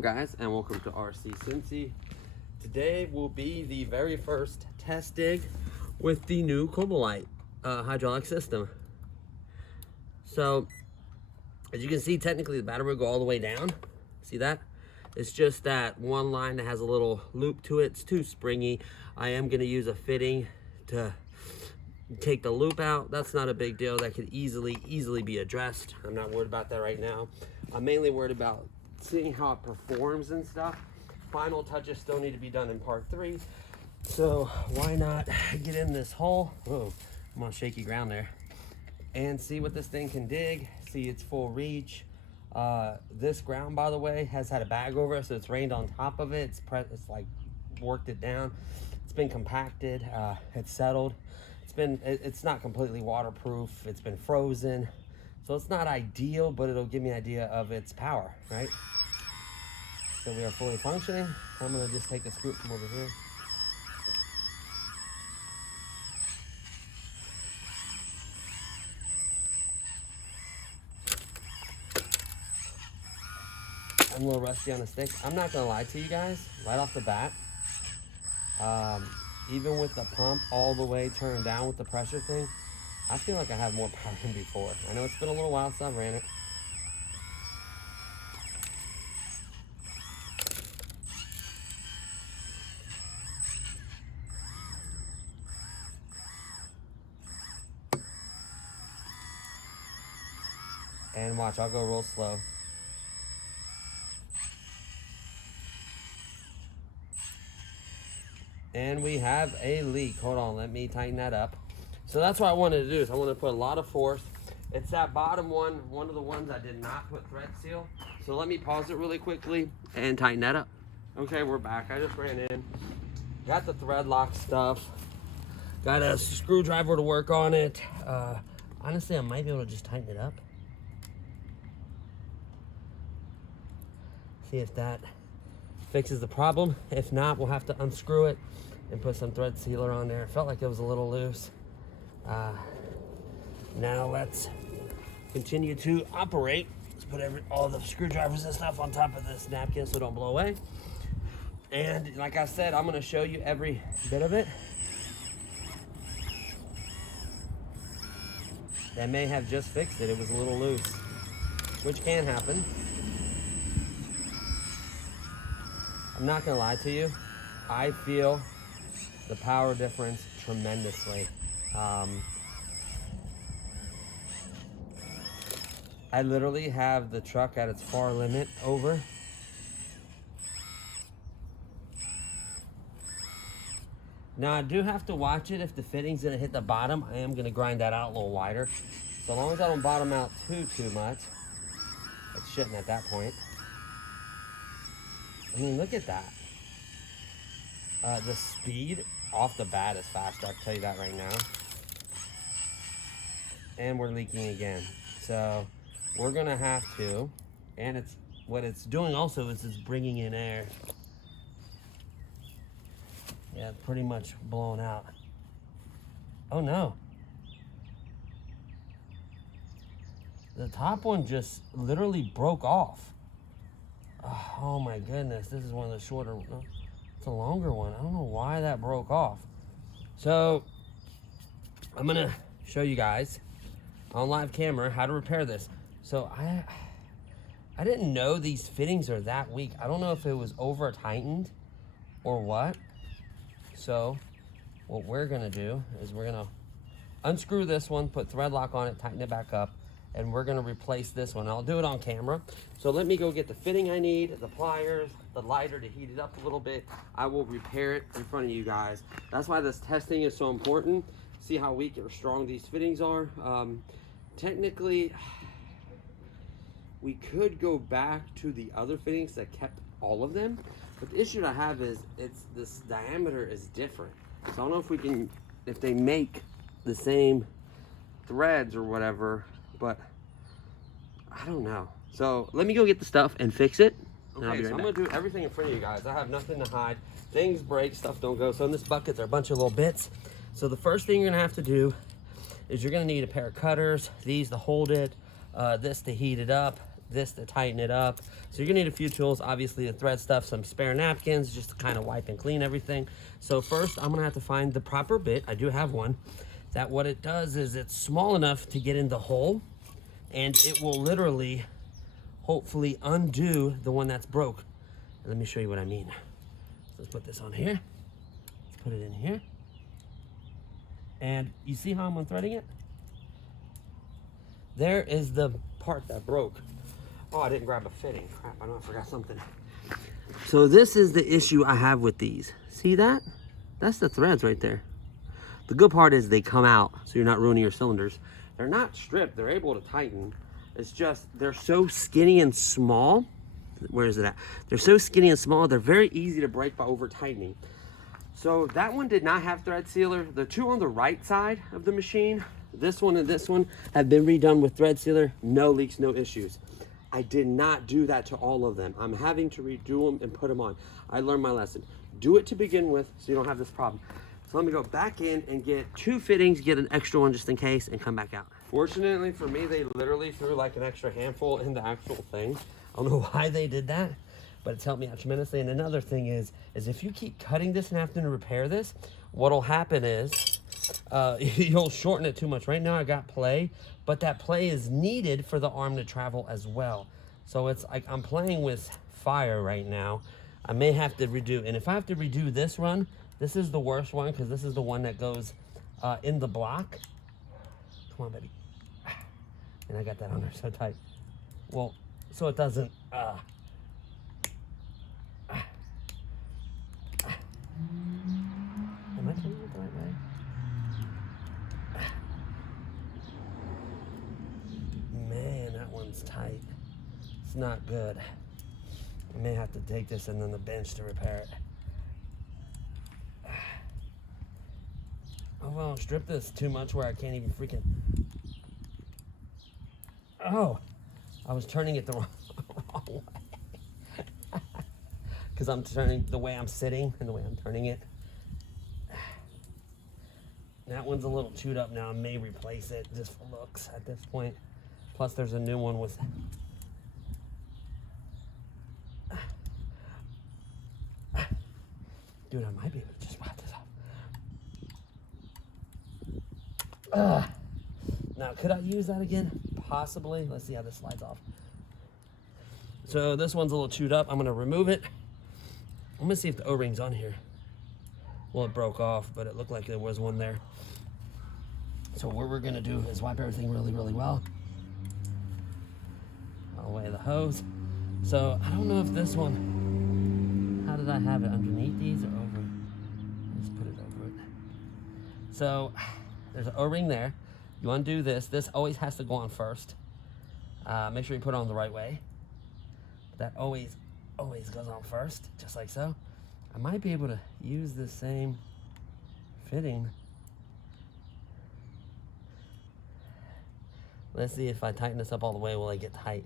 going, guys, and welcome to RC Cincy. Today will be the very first test dig with the new Kabolite hydraulic system. So as you can see, technically the battery will go all the way down. See that? It's just that one line that has a little loop to it. It's too springy. I am going to use a fitting to take the loop out. That's not a big deal. That could easily be addressed. I'm not worried about that right now. I'm mainly worried about seeing how it performs and stuff. Final touches still need to be done in part 3. So why not get in this hole? Whoa, I'm on shaky ground there. And see what this thing can dig. See its full reach. This ground, by the way, has had a bag over it, so it's rained on top of it. It's like worked it down. It's been compacted. It's settled. It's not completely waterproof. It's been frozen. So it's not ideal, but it'll give me an idea of its power, right? So we are fully functioning. I'm gonna just take the scoop from over here. I'm a little rusty on the stick. I'm not gonna lie to you guys, right off the bat, even with the pump all the way turned down with the pressure thing, I feel like I have more power than before. I know it's been a little while since I've ran it. And watch, I'll go real slow. And we have a leak. Hold on, let me tighten that up. So that's what I wanted to do, is I want to put a lot of force. It's that bottom one of the ones I did not put thread seal. So let me pause it really quickly and tighten that up. Okay, we're back. I just ran in. Got the thread lock stuff. Got a screwdriver to work on it. Honestly, I might be able to just tighten it up. See if that fixes the problem. If not, we'll have to unscrew it and put some thread sealer on there. It felt like it was a little loose. Now let's continue to operate. Let's put all the screwdrivers and stuff on top of this napkin so it don't blow away. And like I said, I'm gonna show you every bit of it. That may have just fixed it. It was a little loose, which can happen. I'm not gonna lie to you, I feel the power difference tremendously. I literally have the truck at its far limit over. Now I do have to watch it. If the fitting's gonna hit the bottom, I am gonna grind that out a little wider. So long as I don't bottom out too much, it shouldn't at that point. I mean, look at that. The speed off the bat is faster, I can tell you that right now. And we're leaking again. So we're gonna have to, and what it's doing also is it's bringing in air. Yeah, pretty much blown out. Oh no. The top one just literally broke off. Oh my goodness, this is one of the shorter, no, it's a longer one. I don't know why that broke off. So I'm gonna show you guys on live camera how to repair this. So I didn't know these fittings are that weak. I don't know if it was over tightened or what. So what we're gonna do is we're gonna unscrew this one, put thread lock on it, tighten it back up, and we're gonna replace this one. I'll do it on camera. So let me go get the fitting I need, the pliers, the lighter to heat it up a little bit. I will repair it in front of you guys. That's why this testing is so important. See how weak or strong these fittings are. Technically, we could go back to the other fittings that kept all of them, but the issue I have is this diameter is different. So I don't know if they make the same threads or whatever, but I don't know. So let me go get the stuff and fix it. Okay, so I'm gonna do everything in front of you guys. I have nothing to hide. Things break, stuff don't go. So in this bucket, there are a bunch of little bits. So the first thing you're gonna have to do is you're gonna need a pair of cutters, these to hold it, this to heat it up, this to tighten it up. So you're gonna need a few tools, obviously the thread stuff, some spare napkins, just to kind of wipe and clean everything. So first I'm gonna have to find the proper bit. I do have one. That what it does is it's small enough to get in the hole, and it will literally, hopefully undo the one that's broke. And let me show you what I mean. So let's put this on here. Let's put it in here. And you see how I'm unthreading it? There is the part that broke. Oh, I didn't grab a fitting. Crap, I know I forgot something. So this is the issue I have with these. See that? That's the threads right there. The good part is they come out, so you're not ruining your cylinders. They're not stripped, they're able to tighten. It's just, they're so skinny and small. Where is it at? They're so skinny and small, they're very easy to break by over tightening. So that one did not have thread sealer. The two on the right side of the machine, this one and this one, have been redone with thread sealer. No leaks, no issues. I did not do that to all of them. I'm having to redo them and put them on. I learned my lesson. Do it to begin with so you don't have this problem. So let me go back in and get 2 fittings, get an extra one just in case, and come back out. Fortunately for me, they literally threw like an extra handful in the actual thing. I don't know why they did that, but it's helped me out tremendously. And another thing is if you keep cutting this and having to repair this, what'll happen is you'll shorten it too much. Right now I got play, but that play is needed for the arm to travel as well. So it's like I'm playing with fire right now. I may have to redo, and if I have to redo this run, this is the worst one because this is the one that goes in the block. Come on, baby. And I got that on there so tight. Well, so it doesn't. Am I doing it the right way? Man, that one's tight. It's not good. I may have to take this and then the bench to repair it. Oh, well, strip this too much where I can't even freaking... Oh, I was turning it the wrong way. Because I'm turning the way I'm sitting and the way I'm turning it. That one's a little chewed up now. I may replace it just for looks at this point. Plus, there's a new one with... Dude, I might be able to just wipe this off. Now, could I use that again? Possibly. Let's see how this slides off. So this one's a little chewed up. I'm going to remove it. I'm going to see if the O-ring's on here. Well, it broke off, but it looked like there was one there. So what we're going to do is wipe everything really, really well. Away the hose. So I don't know if this one, how did I have it? Underneath these or over? Let's put it over it. So there's an O-ring there. You undo this. This always has to go on first. Make sure you put it on the right way. That always goes on first, just like so. I might be able to use the same fitting. Let's see if I tighten this up all the way, will it get tight?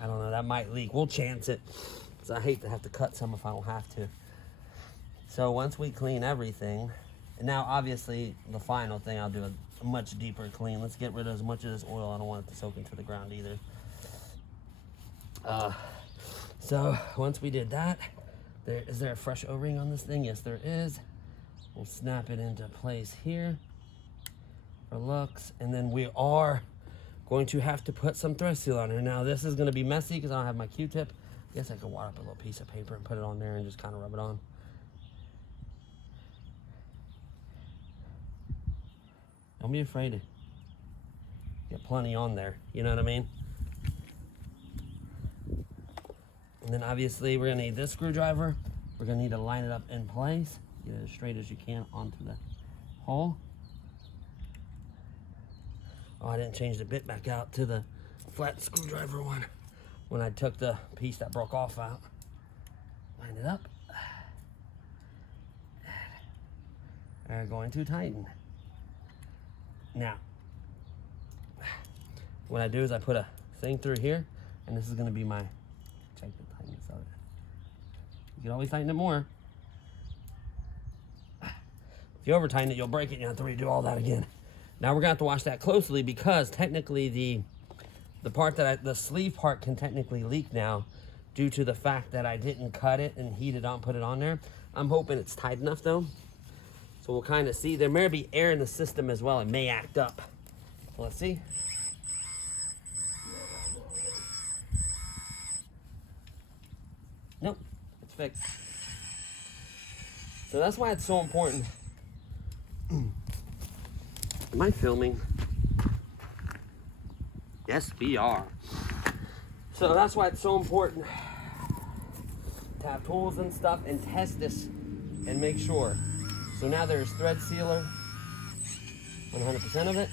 I don't know, that might leak. We'll chance it, because I hate to have to cut some if I don't have to. So once we clean everything, and now obviously the final thing, I'll do a much deeper clean. Let's get rid of as much of this oil. I don't want it to soak into the ground either. So once we did that, is there a fresh O-ring on this thing? Yes, there is. We'll snap it into place here for looks, and then we are going to have to put some thread seal on here. Now this is going to be messy because I don't have my Q-tip. I guess I could wad up a little piece of paper and put it on there and just kind of rub it on. Don't be afraid to get plenty on there, you know what I mean? And then obviously we're gonna need this screwdriver. We're gonna need to line it up in place, get it as straight as you can onto the hole. Oh, I didn't change the bit back out to the flat screwdriver one when I took the piece that broke off out. Line it up. We're going to tighten. Now, what I do is I put a thing through here, and this is going to be my, check the tightness of it. You can always tighten it more. If you over tighten it, you'll break it, and you have to redo all that again. Now we're gonna have to watch that closely because technically the part that the sleeve part can technically leak now due to the fact that I didn't cut it and heat it on, put it on there. I'm hoping it's tight enough though. So we'll kind of see. There may be air in the system as well. It may act up. So let's see. Nope, it's fixed. So that's why it's so important. Am I filming? Yes, we are. So that's why it's so important to have tools and stuff and test this and make sure. So now there's thread sealer, 100% of it.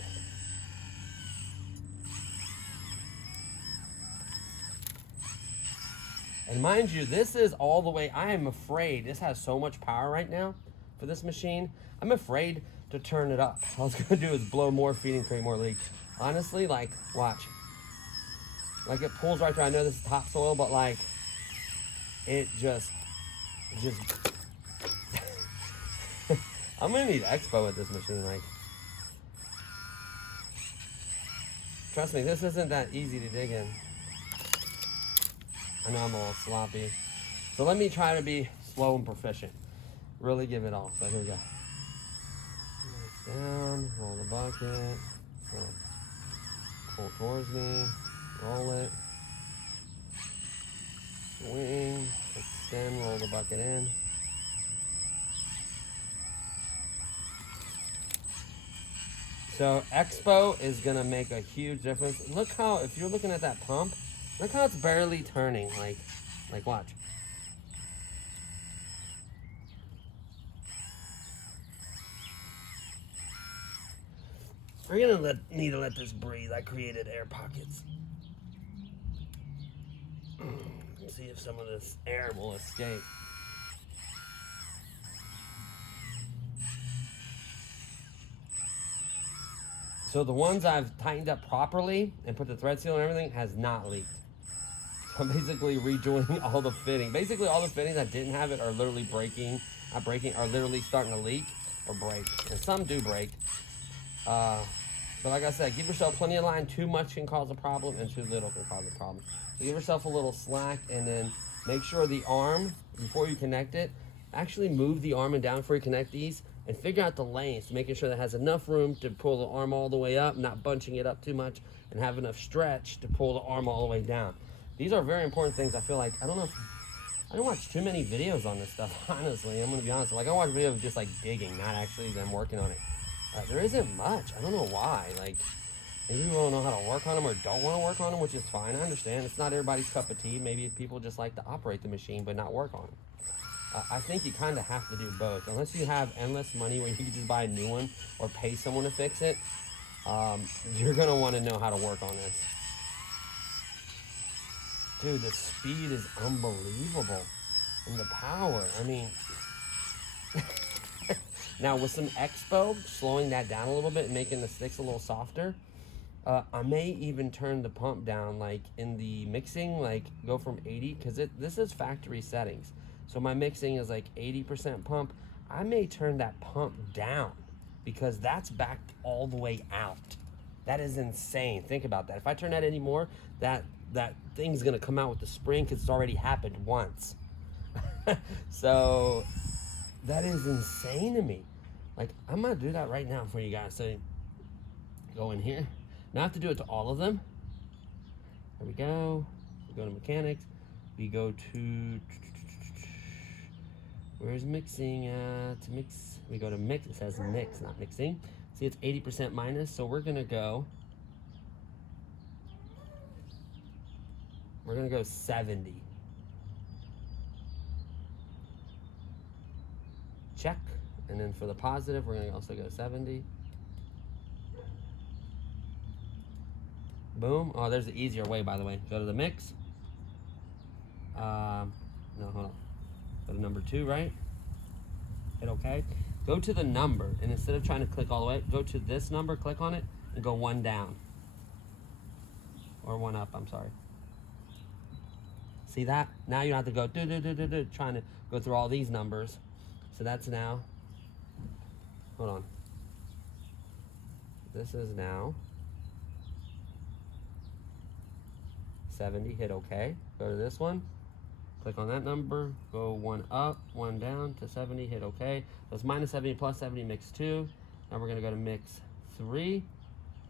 And mind you, this is all the way, I am afraid, this has so much power right now for this machine. I'm afraid to turn it up. All it's gonna do is blow more feed and create more leaks. Honestly, like, watch. Like it pulls right through. I know this is topsoil, but like, it just I'm gonna need Expo with this machine, like. Trust me, this isn't that easy to dig in. I know I'm a little sloppy. So let me try to be slow and proficient. Really give it all. So here we go. Nice down, roll the bucket. Pull towards me, roll it. Swing, extend, roll the bucket in. So Expo is gonna make a huge difference. Look how, if you're looking at that pump, look how it's barely turning, like watch. We're gonna need to let this breathe. I created air pockets. Let's see if some of this air will escape. So the ones I've tightened up properly and put the thread seal and everything has not leaked. So I'm basically redoing all the fitting. Basically all the fittings that didn't have it are literally breaking, not breaking, are literally starting to leak or break. And some do break. But like I said, give yourself plenty of line. Too much can cause a problem and too little can cause a problem. So give yourself a little slack and then make sure the arm, before you connect it, actually move the arm and down before you connect these and figure out the length, making sure that it has enough room to pull the arm all the way up, not bunching it up too much, and have enough stretch to pull the arm all the way down. These are very important things. I feel like, I don't watch too many videos on this stuff, honestly. I'm gonna be honest. Like, I watch videos of just like digging, not actually them working on it. There isn't much. I don't know why. Like, maybe people don't know how to work on them or don't want to work on them, which is fine. I understand. It's not everybody's cup of tea. Maybe people just like to operate the machine but not work on it. I think you kind of have to do both. Unless you have endless money where you can just buy a new one or pay someone to fix it, you're going to want to know how to work on this. Dude, the speed is unbelievable. And the power, I mean... Now with some Expo, slowing that down a little bit and making the sticks a little softer, I may even turn the pump down, like in the mixing, like go from 80, because this is factory settings. So my mixing is like 80% pump. I may turn that pump down because that's backed all the way out. That is insane. Think about that. If I turn that anymore, that thing's gonna come out with the spring because it's already happened once. So that is insane to me. Like, I'm gonna do that right now for you guys. So go in here. Now I have to do it to all of them. There we go. We go to mechanics. We go to, where's mixing at? Mix. We go to mix. It says mix, not mixing. See, it's 80% minus. So we're gonna go 70. Check. And then for the positive, we're gonna also go 70. Boom. Oh, there's the easier way, by the way. Go to the mix. No, hold on. Go to number 2, right? Hit OK. Go to the number, and instead of trying to click all the way, go to this number, click on it, and go 1 down. Or 1 up, I'm sorry. See that? Now you don't have to go trying to go through all these numbers. So that's now, hold on. This is now 70, hit OK. Go to this one, click on that number, go one up, one down to 70, hit OK. So it's minus 70 plus 70, mix 2. Now we're gonna go to mix 3,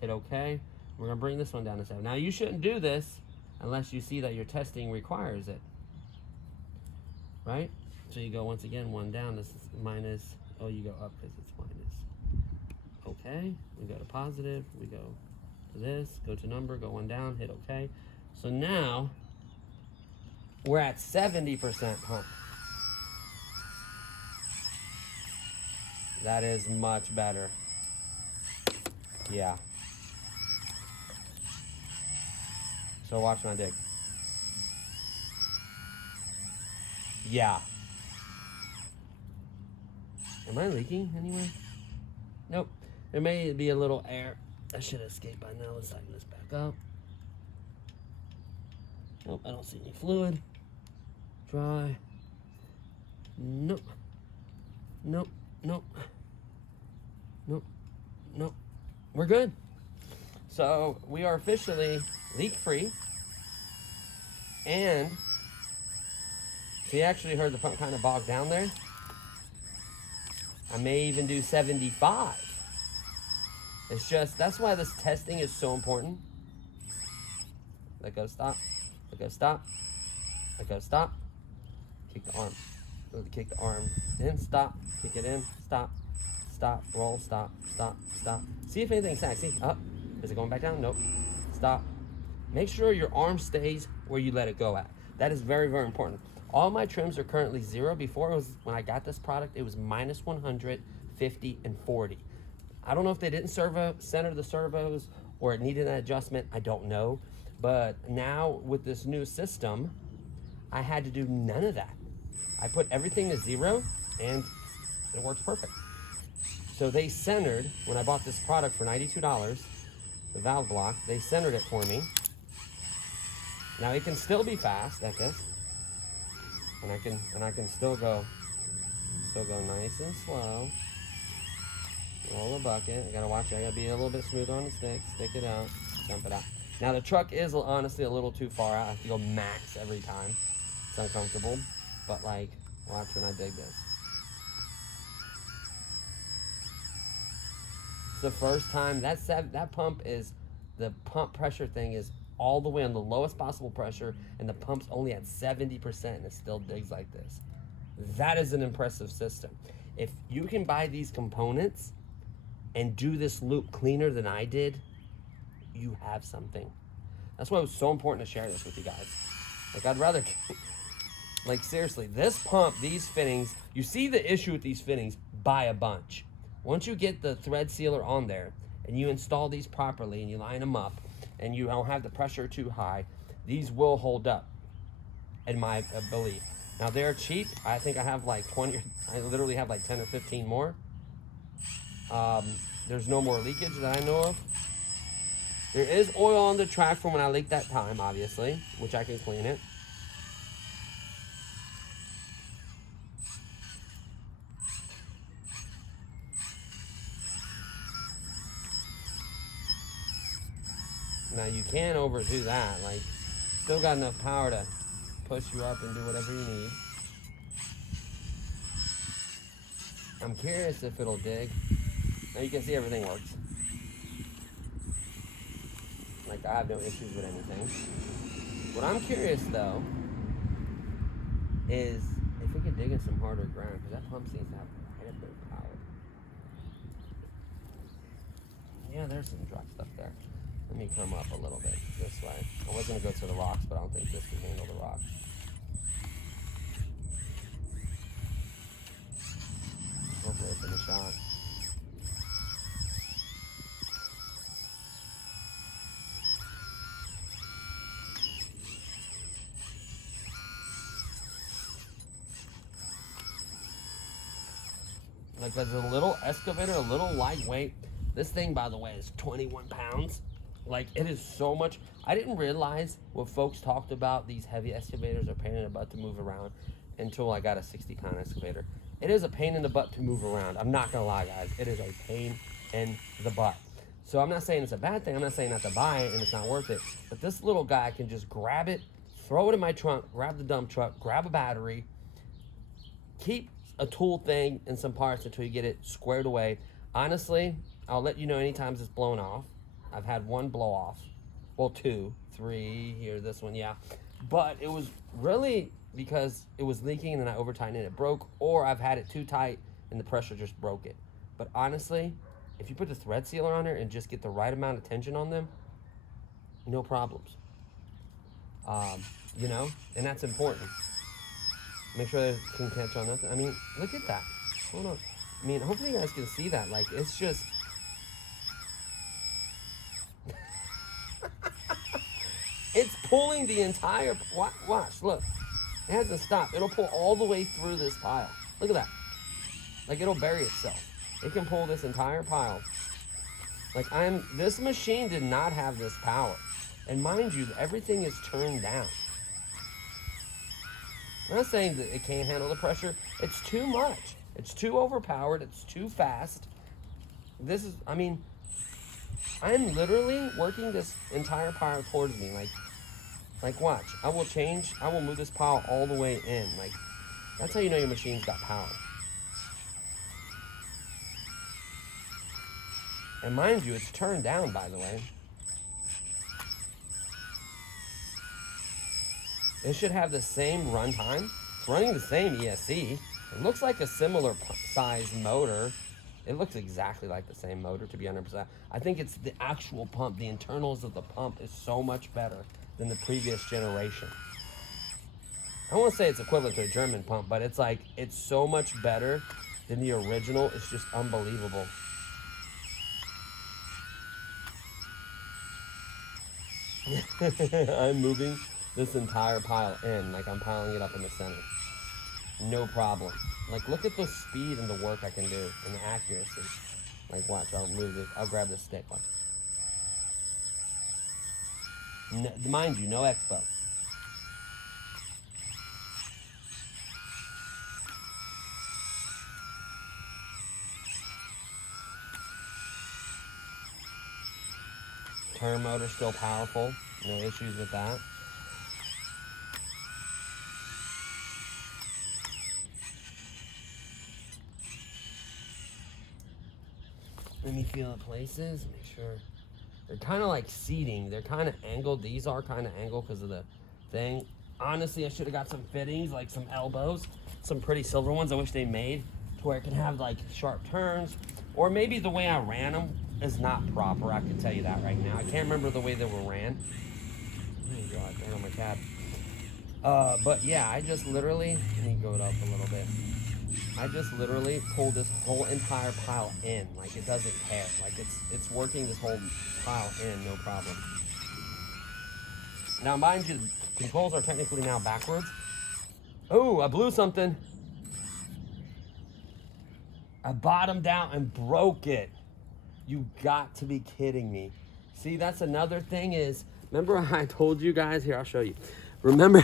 hit OK. We're gonna bring this one down to 7. Now you shouldn't do this unless you see that your testing requires it, right? So you go once again, one down, this is minus, oh, you go up because it's minus. Okay, we go to positive, we go to this, go to number, go one down, hit OK. So now we're at 70% pump. That is much better. Yeah. So watch my dig. Yeah. Am I leaking anyway? Nope. There may be a little air. I should escape by now. Let's tighten this back up. Nope, I don't see any fluid. Dry. Nope. Nope. Nope. Nope. Nope. We're good. So we are officially leak-free. And so you actually heard the pump kind of bog down there. I may even do 75. It's just, that's why this testing is so important. Let go, stop. Let go, stop. Let go, stop. Kick the arm. Kick the arm in, stop. Kick it in, stop. Stop, roll, stop, stop, stop. See if anything sags. See, up. Is it going back down? Nope. Stop. Make sure your arm stays where you let it go at. That is very, very important. All my trims are currently 0. Before, it was, when I got this product, it was minus 100, 50, and 40. I don't know if they didn't center the servos or it needed an adjustment. I don't know. But now with this new system, I had to do none of that. I put everything to 0 and it works perfect. So they centered, when I bought this product for $92, the valve block, they centered it for me. Now it can still be fast at this. And I can still go nice and slow. Roll the bucket. I gotta watch it. I gotta be a little bit smoother on the stick. Stick it out. Dump it out. Now the truck is honestly a little too far out. I have to go max every time. It's uncomfortable. But like, watch when I dig this. It's the first time that pump is, the pump pressure thing is all the way on the lowest possible pressure, and the pump's only at 70% and it still digs like this. That is an impressive system. If you can buy these components and do this loop cleaner than I did, you have something. That's why it was so important to share this with you guys. Like, I'd rather, like, seriously, this pump, these fittings, you see the issue with these fittings, buy a bunch. Once you get the thread sealer on there and you install these properly and you line them up and you don't have the pressure too high, these will hold up, in my belief. Now, they're cheap. I think I have like 20, I literally have like 10 or 15 more. There's no more leakage that I know of. There is oil on the track from when I leaked that time, obviously, which I can clean it. Now, you can overdo that. Like, still got enough power to push you up and do whatever you need. I'm curious if it'll dig. Now you can see everything works. Like, I have no issues with anything. What I'm curious though is if we can dig in some harder ground, because that pump seems to have quite a bit of power. Yeah, there's some dry stuff there. Let me come up a little bit this way. I was going to go to the rocks, but I don't think this can handle the rocks. Hopefully it's in the shot. Like, as a little excavator, a little lightweight. This thing, by the way, is 21 pounds. Like, it is so much. I didn't realize what folks talked about, these heavy excavators are pain in the butt to move around, until I got a 60-pound excavator. It is a pain in the butt to move around. I'm not gonna lie, guys. It is a pain in the butt. So I'm not saying it's a bad thing. I'm not saying not to buy it and it's not worth it. But this little guy can just grab it, throw it in my trunk, grab the dump truck, grab a battery, keep a tool thing and some parts until you get it squared away. Honestly, I'll let you know anytime it's blown off. I've had one blow off. Well, 2, 3, here, this one, yeah. But it was really because it was leaking and then I over-tightened it, it broke, or I've had it too tight and the pressure just broke it. But honestly, if you put the thread sealer on there and just get the right amount of tension on them, no problems. You know, and that's important. Make sure they can catch on nothing. I mean, look at that. Hold on. I mean, hopefully you guys can see that. Like, it's just... It's pulling the entire... Watch, look. It hasn't stopped. It'll pull all the way through this pile. Look at that. Like, it'll bury itself. It can pull this entire pile. Like, this machine did not have this power. And mind you, everything is turned down. I'm not saying that it can't handle the pressure. It's too much. It's too overpowered. It's too fast. This is, I mean, I'm literally working this entire pile towards me. Like watch. I will move this pile all the way in. Like, that's how you know your machine's got power. And mind you, it's turned down, by the way. It should have the same runtime. It's running the same ESC. It looks like a similar size motor. It looks exactly like the same motor, to be 100%. I think it's the actual pump. The internals of the pump is so much better than the previous generation. I won't say it's equivalent to a German pump, but it's like, it's so much better than the original. It's just unbelievable. I'm moving this entire pile in, like I'm piling it up in the center. No problem. Like, look at the speed and the work I can do and the accuracy. Like, watch, I'll move it. I'll grab this stick. Watch. Mind you, no expo. Turn motor still powerful. No issues with that. Let me feel the places, make sure. They're kind of like seating. They're kind of angled. These are kind of angled because of the thing. Honestly, I should have got some fittings, like some elbows, some pretty silver ones I wish they made to where it can have like sharp turns. Or maybe the way I ran them is not proper. I can tell you that right now. I can't remember the way they were ran. There you go, I got on my tab. But yeah, I just literally, let me go it up a little bit. I just literally pulled this whole entire pile in, like it doesn't care. Like it's working this whole pile in, no problem. Now mind you, the controls are technically now backwards. Oh, I blew something. I bottomed out and broke it. You got to be kidding me. See, that's another thing is, remember I told you guys, here, I'll show you. Remember,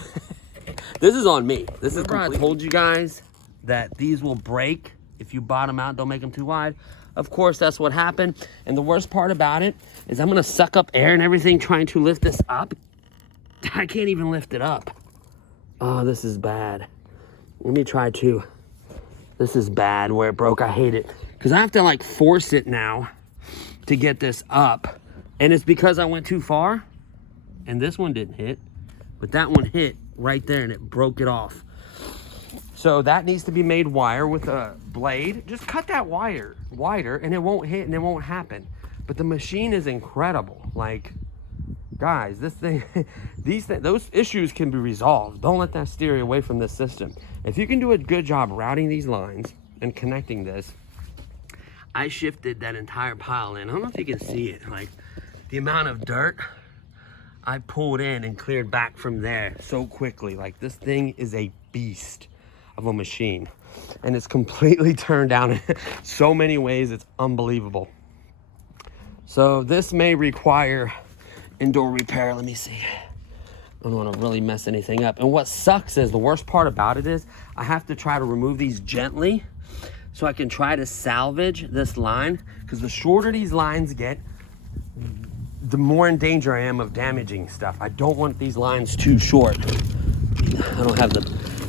this is on me. This is I told you guys that these will break if you bottom out, don't make them too wide. Of course, that's what happened. And the worst part about it is I'm gonna suck up air and everything trying to lift this up. I can't even lift it up. Oh, this is bad. Let me try to. This is bad where it broke, I hate it. Because I have to like force it now to get this up. And it's because I went too far. And this one didn't hit, but that one hit right there and it broke it off. So that needs to be made wire with a blade. Just cut that wire wider and it won't hit and it won't happen. But the machine is incredible. Like, guys, this thing, those issues can be resolved. Don't let that steer you away from this system. If you can do a good job routing these lines and connecting this, I shifted that entire pile in. I don't know if you can see it. Like, the amount of dirt I pulled in and cleared back from there so quickly. Like, this thing is a beast of a machine, and it's completely turned down in so many ways. It's unbelievable. So this may require indoor repair. Let me see. I don't want to really mess anything up. And what sucks is, the worst part about it is I have to try to remove these gently so I can try to salvage this line, because the shorter these lines get, the more in danger I am of damaging stuff. I don't want these lines too short. I don't have the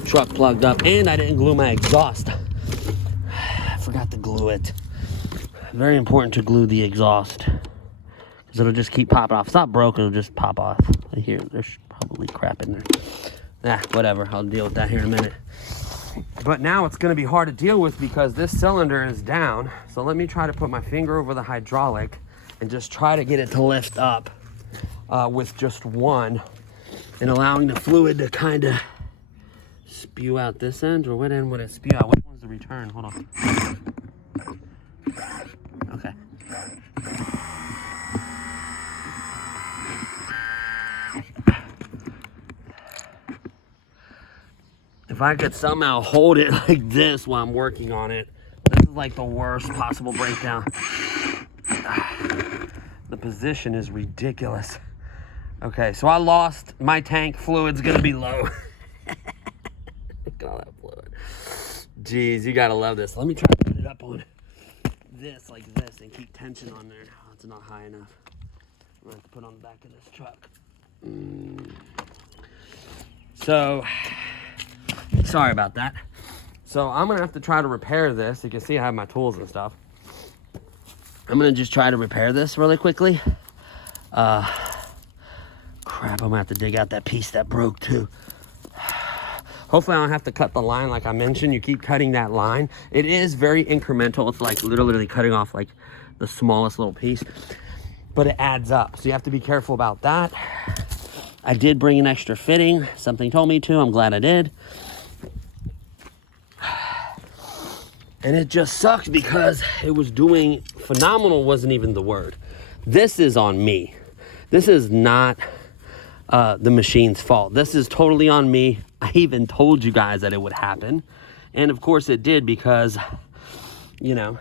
truck plugged up, and I didn't glue my exhaust. I forgot to glue it. Very important to glue the exhaust, because it'll just keep popping off. It's not broke, it'll just pop off. Here, there's probably crap in there. Whatever, I'll deal with that here in a minute. But now it's gonna be hard to deal with because this cylinder is down. So let me try to put my finger over the hydraulic and just try to get it to lift up with just one, and allowing the fluid to kind of spew out this end. Or what end would it spew out? Which one's the return? Hold on. Okay. If I could somehow hold it like this while I'm working on it, this is like the worst possible breakdown. The position is ridiculous. Okay, so I lost my tank. Fluid's gonna be low. Look at all that fluid. Jeez, you gotta love this. Let me try to put it up on this like this and keep tension on there. Oh, it's not high enough. I'm gonna have to put it on the back of this truck. So, sorry about that. So I'm gonna have to try to repair this. You can see I have my tools and stuff. I'm gonna just try to repair this really quickly. Crap, I'm gonna have to dig out that piece that broke too. Hopefully I don't have to cut the line like I mentioned. You keep cutting that line. It is very incremental. It's like literally cutting off like the smallest little piece, but it adds up. So you have to be careful about that. I did bring an extra fitting. Something told me to, I'm glad I did. And it just sucks because it was doing phenomenal, wasn't even the word. This is on me. This is not the machine's fault. This is totally on me. I even told you guys that it would happen. And of course it did because, you know.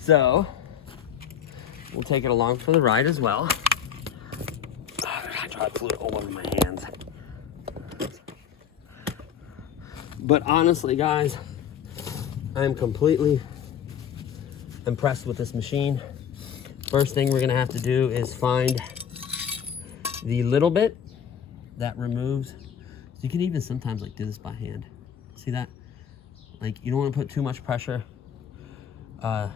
So, we'll take it along for the ride as well. I tried to fluid all over my hands. But honestly, guys, I'm completely impressed with this machine. First thing we're gonna have to do is find the little bit that removes. So you can even sometimes like do this by hand. See that? Like you don't want to put too much pressure. Oh,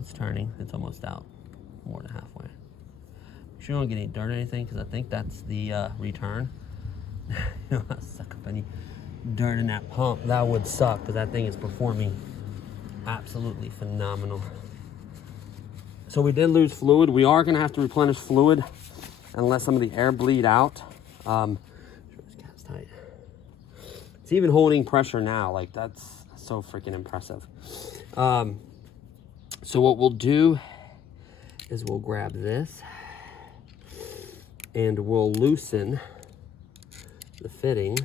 it's turning. It's almost out. More than halfway. Make sure you don't get any dirt or anything, because I think that's the return. You know, I suck up any dirt in that pump. That would suck, because that thing is performing absolutely phenomenal. So we did lose fluid. We are going to have to replenish fluid and let some of the air bleed out. It's tight. It's even holding pressure now. Like, that's so freaking impressive. So what we'll do is we'll grab this and we'll loosen the fitting.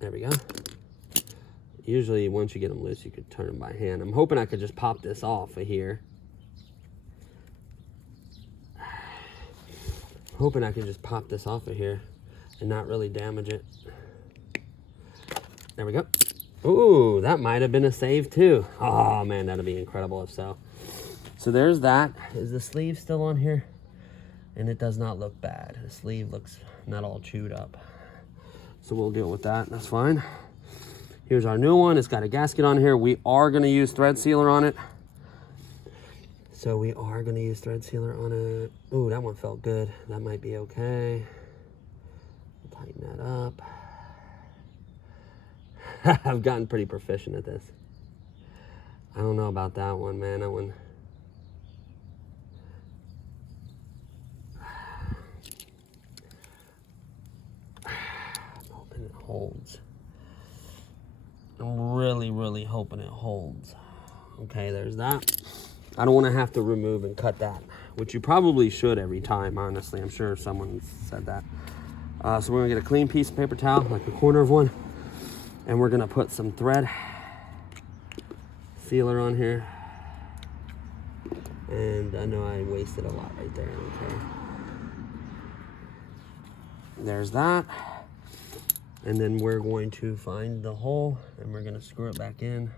There we go. Usually once you get them loose, you could turn them by hand. I'm hoping I could just pop this off of here. Hoping I can just pop this off of here and not really damage it. There we go. Ooh, that might have been a save too. Oh man, that'd be incredible if so. So there's that. Is the sleeve still on here? And it does not look bad. The sleeve looks not all chewed up. So we'll deal with that, that's fine. Here's our new one. It's got a gasket on here. We are gonna use thread sealer on it. So we are gonna use thread sealer on it. Ooh, that one felt good. That might be okay. Tighten that up. I've gotten pretty proficient at this. I don't know about that one, man. That one. I'm hoping it holds. I'm really hoping it holds. Okay, there's that. I don't want to have to remove and cut that, which you probably should every time, honestly. I'm sure someone said that. So we're gonna get a clean piece of paper towel, like a corner of one, and we're gonna put some thread sealer on here. And I know I wasted a lot right there, okay. There's that. And then we're going to find the hole and we're going to screw it back in.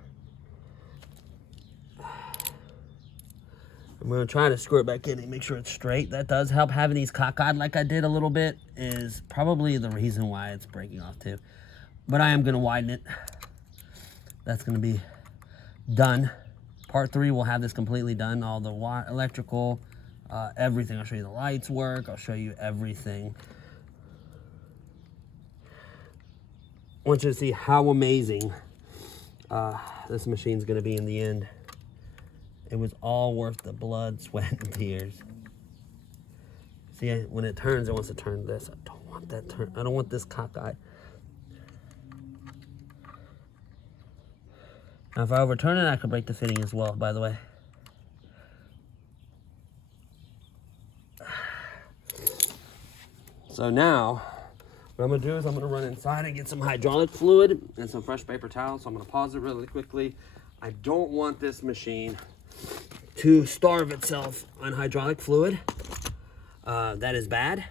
I'm going to try to screw it back in and make sure it's straight. That does help. Having these cockeyed like I did a little bit is probably the reason why it's breaking off too. But I am going to widen it. That's going to be done. Part 3 will have this completely done. All the electrical, everything. I'll show you the lights work. I'll show you everything. I want you to see how amazing this machine's going to be in the end. It was all worth the blood, sweat, and tears. See, when it turns, it wants to turn this. I don't want that turn. I don't want this cockeye. Now, if I overturn it, I could break the fitting as well, by the way. So now, what I'm going to do is I'm going to run inside and get some hydraulic fluid and some fresh paper towels. So I'm going to pause it really quickly. I don't want this machine to starve itself on hydraulic fluid. That is bad.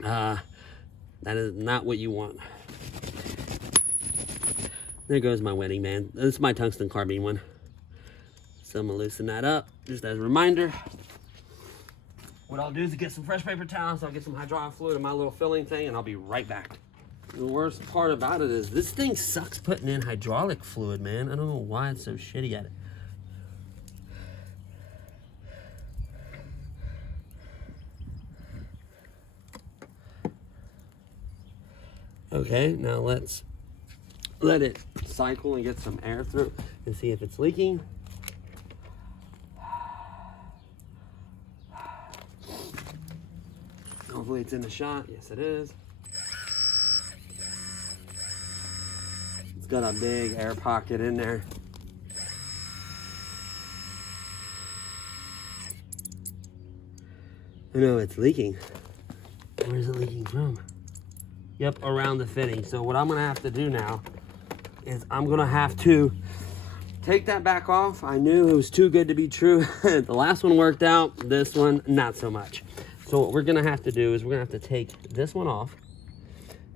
That is not what you want. There goes my wedding band. This is my tungsten carbine one. So I'm gonna loosen that up, just as a reminder. What I'll do is get some fresh paper towels, I'll get some hydraulic fluid in my little filling thing, and I'll be right back. The worst part about it is this thing sucks putting in hydraulic fluid, man. I don't know why it's so shitty at it. Okay, now let's let it cycle and get some air through and see if it's leaking. Hopefully it's in the shot. Yes, it is. It's got a big air pocket in there. Oh no, it's leaking. Where's it leaking from? Yep, around the fitting. So what I'm gonna have to do now is I'm gonna have to take that back off. I knew it was too good to be true. The last one worked out, this one, not so much. So what we're gonna have to do is we're gonna have to take this one off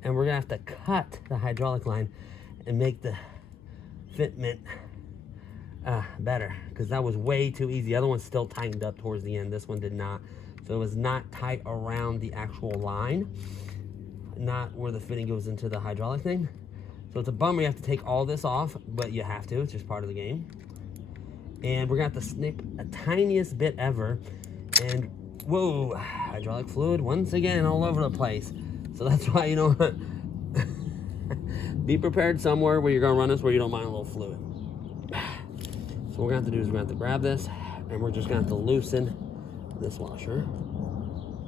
and we're gonna have to cut the hydraulic line and make the fitment better, because that was way too easy. The other one's still tightened up towards the end. This one did not. So it was not tight around the actual line, not where the fitting goes into the hydraulic thing. So it's a bummer you have to take all this off, but you have to, it's just part of the game. And we're gonna have to snip a tiniest bit ever. And whoa, hydraulic fluid once again all over the place. So that's why, you know what, be prepared somewhere where you're gonna run this where you don't mind a little fluid. So what we're gonna have to do is we're gonna have to grab this and we're just gonna have to loosen this washer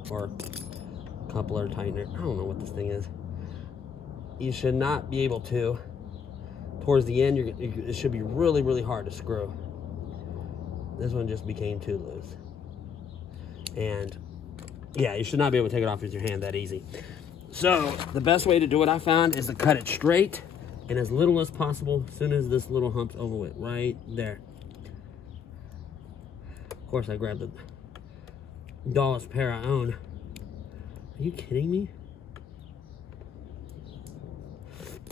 or coupler tightener. I don't know what this thing is. You should not be able to. Towards the end, it should be really, really hard to screw. This one just became too loose. And yeah, you should not be able to take it off with your hand that easy. So the best way to do it, I found, is to cut it straight and as little as possible as soon as this little hump's over with, right there. Of course, I grabbed the dullest pair I own. Are you kidding me?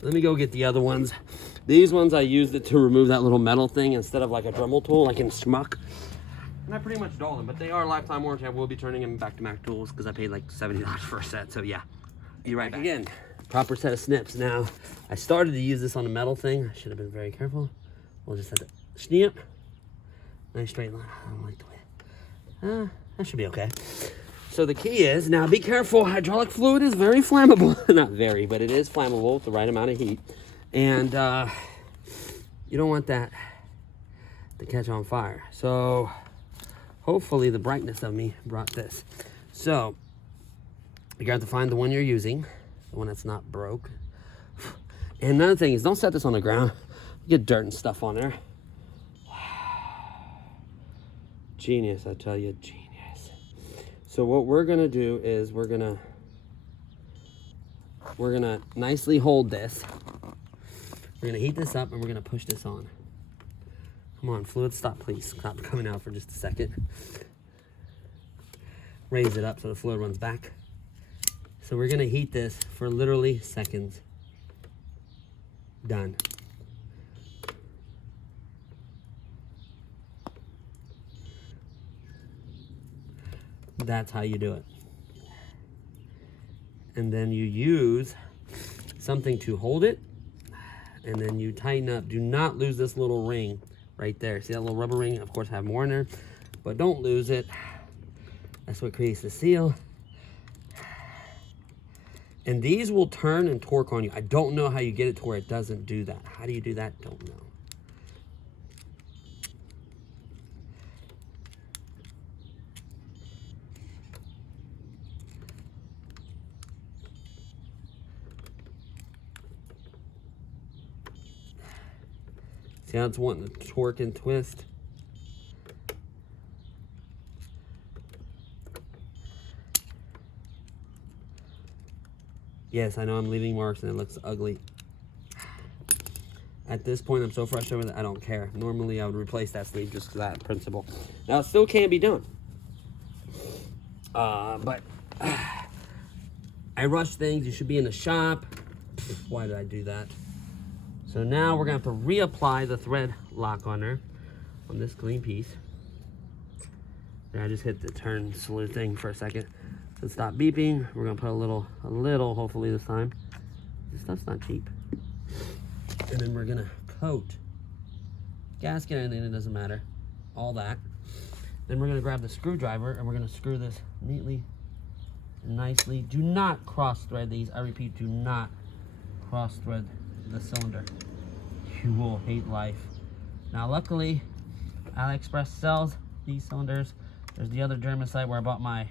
Let me go get the other ones. These ones, I used it to remove that little metal thing instead of like a Dremel tool, like in Schmuck. And I pretty much dull them, but they are lifetime warranty. I will be turning them back to Mac Tools because I paid like $70 for a set, so yeah. You're right again. Proper set of snips. Now, I started to use this on the metal thing. I should have been very careful. We'll just have to snip. Nice straight line. I don't like the way. That should be okay. So the key is, now be careful, hydraulic fluid is very flammable. Not very, but it is flammable with the right amount of heat. And you don't want that to catch on fire. So hopefully the brightness of me brought this. So you got to find the one you're using, the one that's not broke. And another thing is, don't set this on the ground. Get dirt and stuff on there. Genius, I tell you, genius. So what we're gonna do is we're gonna nicely hold this. We're gonna heat this up and we're gonna push this on. Come on, fluid, stop, please. Stop coming out for just a second. Raise it up so the fluid runs back. So we're gonna heat this for literally seconds. Done. That's how you do it. And then you use something to hold it, and then you tighten up. Do not lose this little ring right there. See that little rubber ring? Of course, I have more in there, but don't lose it. That's what creates the seal. And these will turn and torque on you. I don't know how you get it to where it doesn't do that. How do you do that? Don't know. See how it's wanting to torque and twist? Yes, I know I'm leaving marks and it looks ugly. At this point, I'm so frustrated with it, I don't care. Normally, I would replace that sleeve just for that principle. Now, it still can be done. But I rush things. You should be in the shop. Why did I do that? So now we're going to have to reapply the thread lock on there on this clean piece. And I just hit the turn slew thing for a second. So stop beeping. We're gonna put a little, hopefully this time. This stuff's not cheap. And then we're gonna coat gasket, and then it doesn't matter, all that. Then we're gonna grab the screwdriver and we're gonna screw this neatly and nicely. Do not cross thread these. I repeat, do not cross thread the cylinder. You will hate life. Now luckily, AliExpress sells these cylinders. There's the other German site where I bought my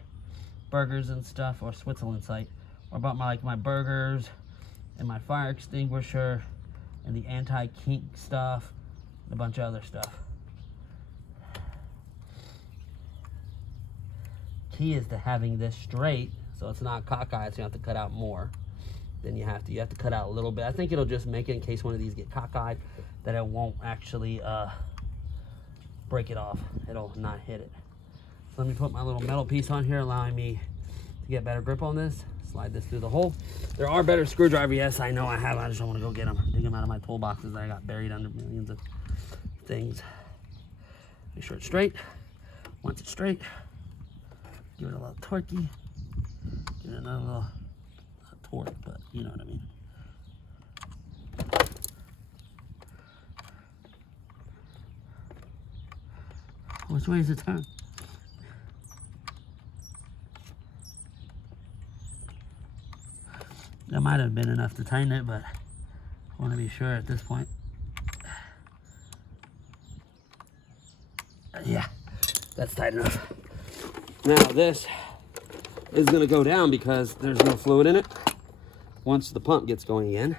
burgers and stuff, or Switzerland site, where I bought my burgers and my fire extinguisher and the anti-kink stuff and a bunch of other stuff. Key is to having this straight so it's not cockeyed, so you have to cut out more than you have to cut out a little bit. I think it'll just make it, in case one of these get cockeyed, that it won't actually break it off. It'll not hit it. So let me put my little metal piece on here, allowing me to get better grip on this. Slide this through the hole. There are better screwdrivers. Yes, I know I have. I just don't want to go get them. Dig them out of my toolboxes that I got buried under millions of things. Make sure it's straight. Once it's straight, give it a little torquey. Give it another little torque, but you know what I mean. Which way is it turn? That might have been enough to tighten it, but I want to be sure at this point. Yeah, that's tight enough. Now this is going to go down because there's no fluid in it. Once the pump gets going again.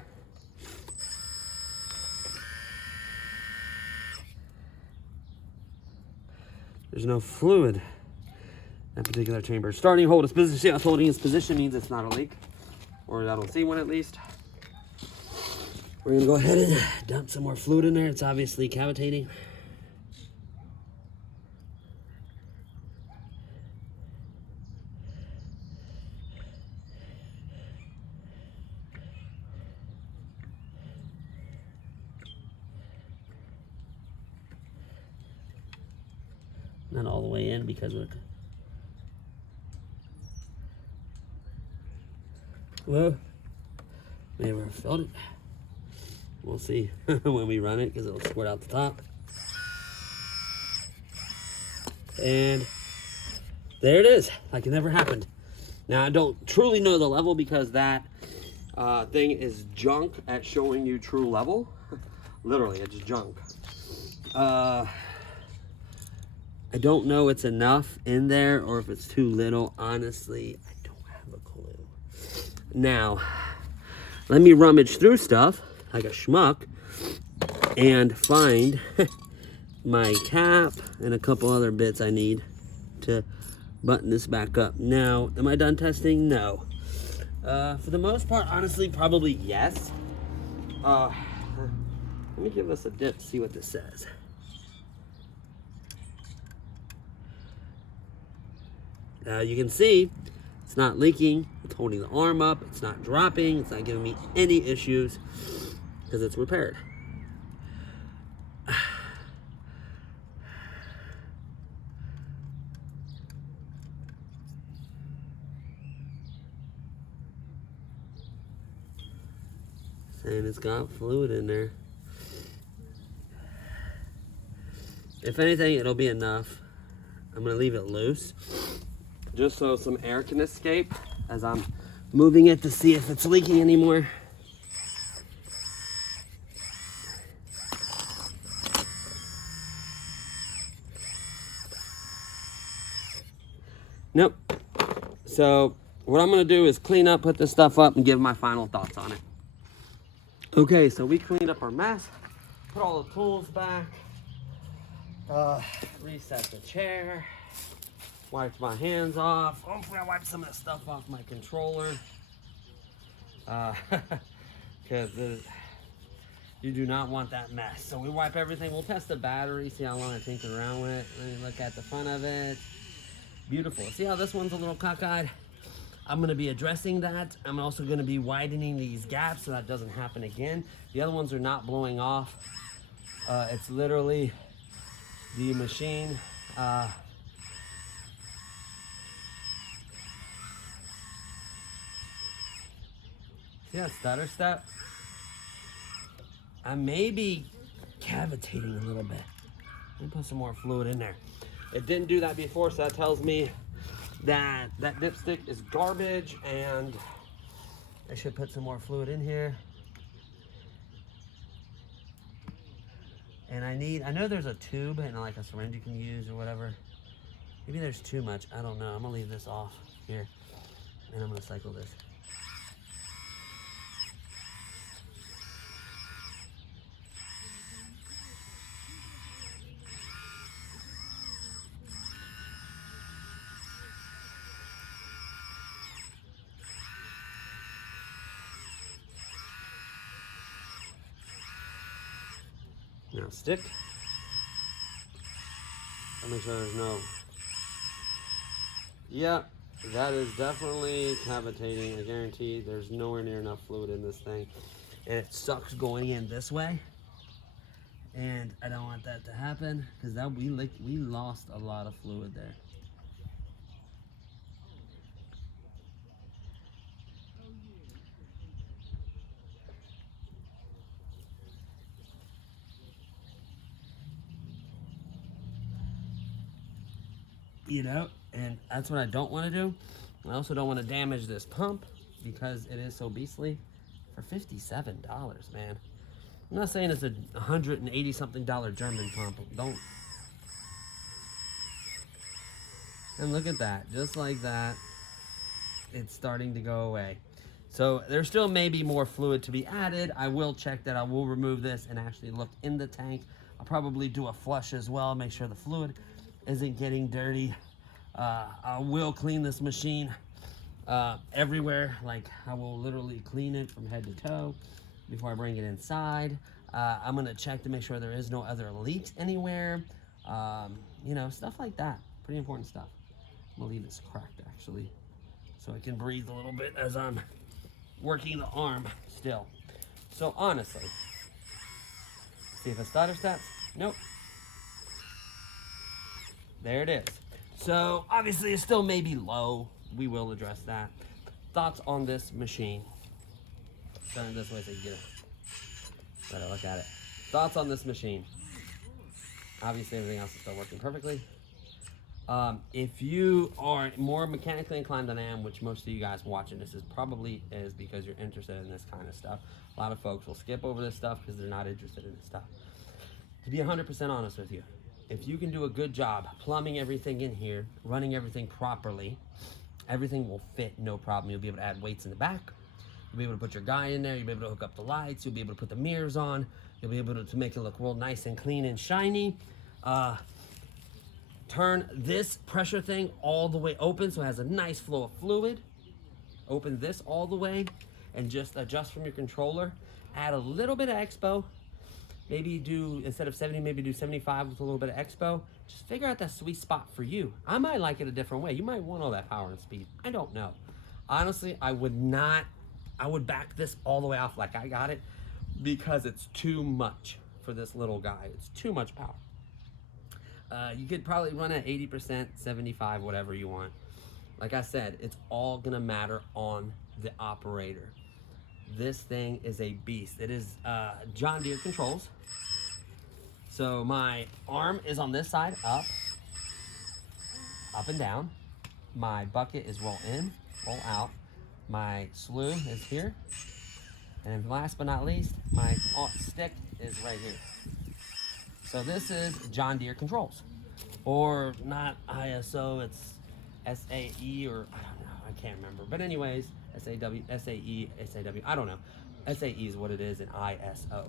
There's no fluid in that particular chamber. Starting to hold its position. See how it's holding its position means it's not a leak. Or I don't see one at least. We're gonna go ahead and dump some more fluid in there. It's obviously cavitating. Not all the way in because of the... Well, we never felt it. We'll see when we run it because it'll squirt out the top. And there it is, like it never happened. Now I don't truly know the level because that thing is junk at showing you true level. Literally, it's junk. I don't know it's enough in there or if it's too little. Honestly, I don't have a clue. Now, let me rummage through stuff like a schmuck and find my cap and a couple other bits I need to button this back up. Now, am I done testing? No. For the most part, honestly, probably yes. Let me give this a dip to see what this says. You can see It's not leaking. It's holding the arm up. It's not dropping. It's not giving me any issues because it's repaired. And it's got fluid in there. If anything, it'll be enough. I'm gonna leave it loose just so some air can escape as I'm moving it to see if it's leaking anymore. Nope. So what I'm gonna do is clean up, put this stuff up, and give my final thoughts on it. Okay, so we cleaned up our mess, put all the tools back, reset the chair, wiped my hands off. Hopefully I wiped some of the stuff off my controller. Because you do not want that mess. So we wipe everything. We'll test the battery, see how long I tinker around with it. Let me look at the front of it. Beautiful. See how this one's a little cockeyed? I'm going to be addressing that. I'm also going to be widening these gaps so that doesn't happen again. The other ones are not blowing off. It's literally the machine. See that stutter step? I may be cavitating a little bit. Let me put some more fluid in there. It didn't do that before, so that tells me that dipstick is garbage, and I should put some more fluid in here. And I know there's a tube and like a syringe you can use or whatever. Maybe there's too much, I don't know. I'm gonna leave this off here and I'm gonna cycle this. Now stick. I'll make sure there's no. Yeah, that is definitely cavitating. I guarantee there's nowhere near enough fluid in this thing. And it sucks going in this way. And I don't want that to happen because that we lost a lot of fluid there. You know, and that's what I don't want to do. I also don't want to damage this pump because it is so beastly for $57, man. I'm not saying it's a $180 something German pump. Don't. And look at that, just like that, it's starting to go away. So there still may be more fluid to be added. I will check that. I will remove this and actually look in the tank. I'll probably do a flush as well, make sure the fluid isn't getting dirty. I will clean this machine everywhere. Like I will literally clean it from head to toe before I bring it inside. I'm gonna check to make sure there is no other leaks anywhere. You know, stuff like that. Pretty important stuff. I'm gonna leave this cracked actually, so I can breathe a little bit as I'm working the arm still. So honestly, see if it stutter steps. Nope. There it is. So obviously it still may be low. We will address that. Thoughts on this machine? Turn it this way so you get a better look at it. Thoughts on this machine? Obviously everything else is still working perfectly. If you are more mechanically inclined than I am, which most of you guys watching this is probably is because you're interested in this kind of stuff. A lot of folks will skip over this stuff because they're not interested in this stuff. To be 100% honest with you, if you can do a good job plumbing everything in here, running everything properly, everything will fit, no problem. You'll be able to add weights in the back. You'll be able to put your guy in there. You'll be able to hook up the lights. You'll be able to put the mirrors on. You'll be able to make it look real nice and clean and shiny. Turn this pressure thing all the way open so it has a nice flow of fluid. Open this all the way and just adjust from your controller. Add a little bit of expo. maybe do, instead of 70, maybe do 75 with a little bit of expo. Just figure out that sweet spot for you. I might like it a different way. You might want all that power and speed. I don't know. Honestly, I would back this all the way off like I got it, because it's too much for this little guy. It's too much power. You could probably run at 80%, 75, whatever you want. Like I said, it's all gonna matter on the operator. This thing is a beast. It is John Deere controls. So my arm is on this side, up and down. My bucket is roll in, roll out. My slew is here. And last but not least, my stick is right here. So this is John Deere controls. Or not ISO, it's SAE, or I don't know, I can't remember. But anyways, SAE, I don't know. SAE is what it is in ISO.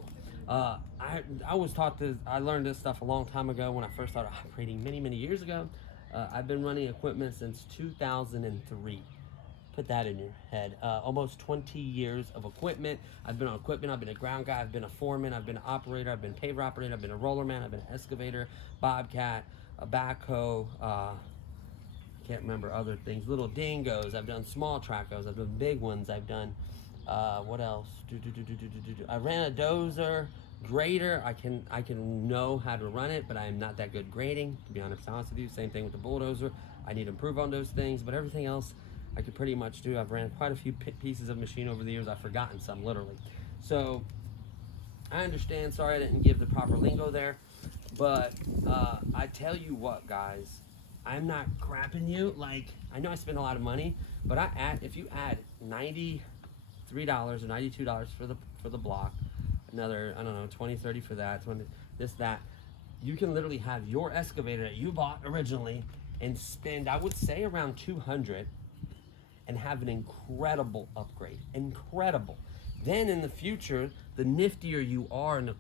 I was taught this, I learned this stuff a long time ago when I first started operating many years ago. I've been running equipment since 2003. Put that in your head. Almost 20 years of equipment. I've been on equipment, I've been a ground guy, I've been a foreman, I've been an operator, I've been a paver operator, I've been a roller man, I've been an excavator, bobcat, a backhoe, can't remember other things, little dingoes, I've done small tracos, I've done big ones, I've done, what else? I ran a dozer, grader, I can know how to run it, but I'm not that good grading, to be honest with you. Same thing with the bulldozer. I need to improve on those things, but everything else I could pretty much do. I've ran quite a few pieces of machine over the years. I've forgotten some, literally. So I understand, sorry I didn't give the proper lingo there, but I tell you what, guys, I'm not crapping you. Like, I know I spend a lot of money, but if you add $93 or $92 for the block, another, I don't know, 20, 30 for that, 20, this, that, you can literally have your excavator that you bought originally and spend, I would say, around 200 and have an incredible upgrade. Incredible. Then in the future, the niftier you are and the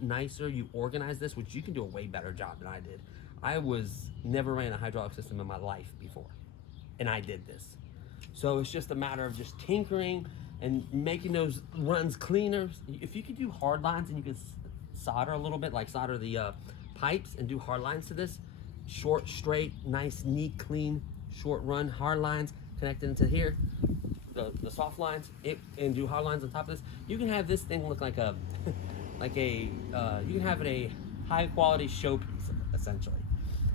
nicer you organize this, which you can do a way better job than I did. I never ran a hydraulic system in my life before, and I did this. So it's just a matter of just tinkering and making those runs cleaner. If you could do hard lines and you could solder a little bit, like solder the pipes and do hard lines to this, short, straight, nice, neat, clean, short run, hard lines, connected into here, the soft lines, and do hard lines on top of this, you can have this thing look like a, you can have it a high quality showpiece, essentially.